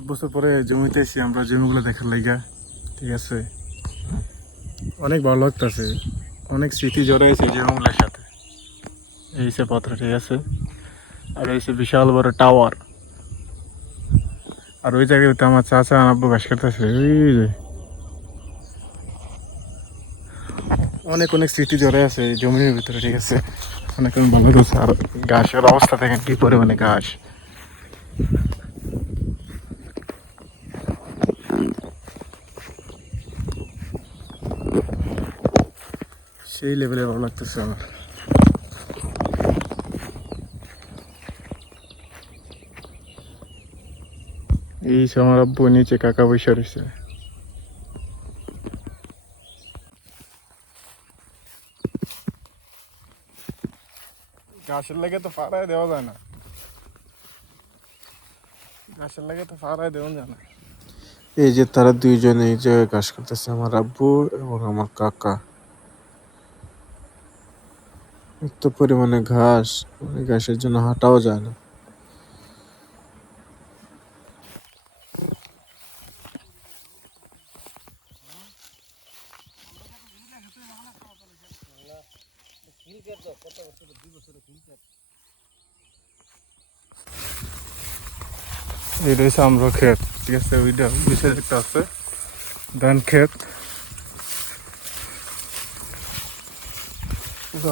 বহুত বছর পরে জমিতে এসেছি আমরা জমিগুলো দেখার লাইগা। ঠিক আছে, অনেক ভালো লাগতেছে, অনেক স্মৃতি জড়াইছে এই জমিগুলোর সাথে। এই সে পত্র, ঠিক আছে। আর এই সে বিশাল বড় টাওয়ার। আর ওই জায়গাতে আমার চাচা আব্বু বাস করতেছে। ওই যে অনেক অনেক স্মৃতি জড়াই আছে এই জমির ভিতরে, ঠিক আছে। অনেক অনেক ভালো লাগছে। আর ঘাসের অবস্থা দেখেন কি পরিমাণে ঘাস। সেই লেভেলে ভালো লাগতেছে আমার। এই সে আমার আব্বু নিচে কাকা বসে রয়েছে। ঘাসের লেগে তো ফাড়ায় দেওয়া যায় না, ঘাসের লেগে তো ফাড়ায় দেওয়া যায় না। এই যে তারা দুইজন এই জায়গায় কাজ করতেছে, আমার আব্বু এবং আমার কাকা। এত পরিমাণে ঘাস, মানে ঘাসের জন্য হাঁটাও যায় না। এই রয়েছে আমরা ক্ষেত, ঠিক আছে। ওইটা বিশেষ একটা আছে ধান ক্ষেত।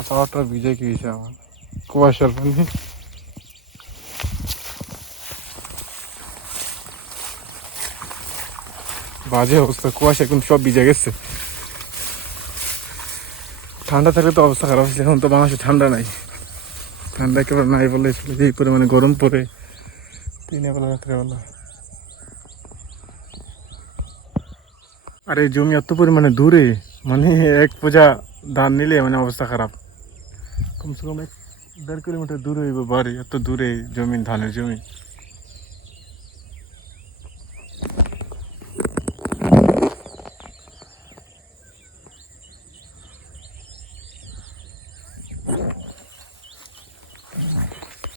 পাওয়ারটা ভিজে গিয়েছে আমার, কুয়াশার পানি। বাজে অবস্থা, কুয়াশা এখন সব ভিজে গেছে। ঠান্ডা থাকলে তো অবস্থা খারাপ হচ্ছে, এখন তো বাংলাদেশে ঠান্ডা নাই। ঠান্ডা একেবারে নাই বলে এই পরিমাণে গরম পড়ে দিনের বেলা রাত্রেবেলা। আর এই জমি এত পরিমাণে দূরে, মানে এক পূজা ধান নিলে মানে অবস্থা খারাপ। কমসে কম 1-1.5 কিলোমিটার দূরে হইব বাড়ি, এত দূরে জমি, ধানের জমি।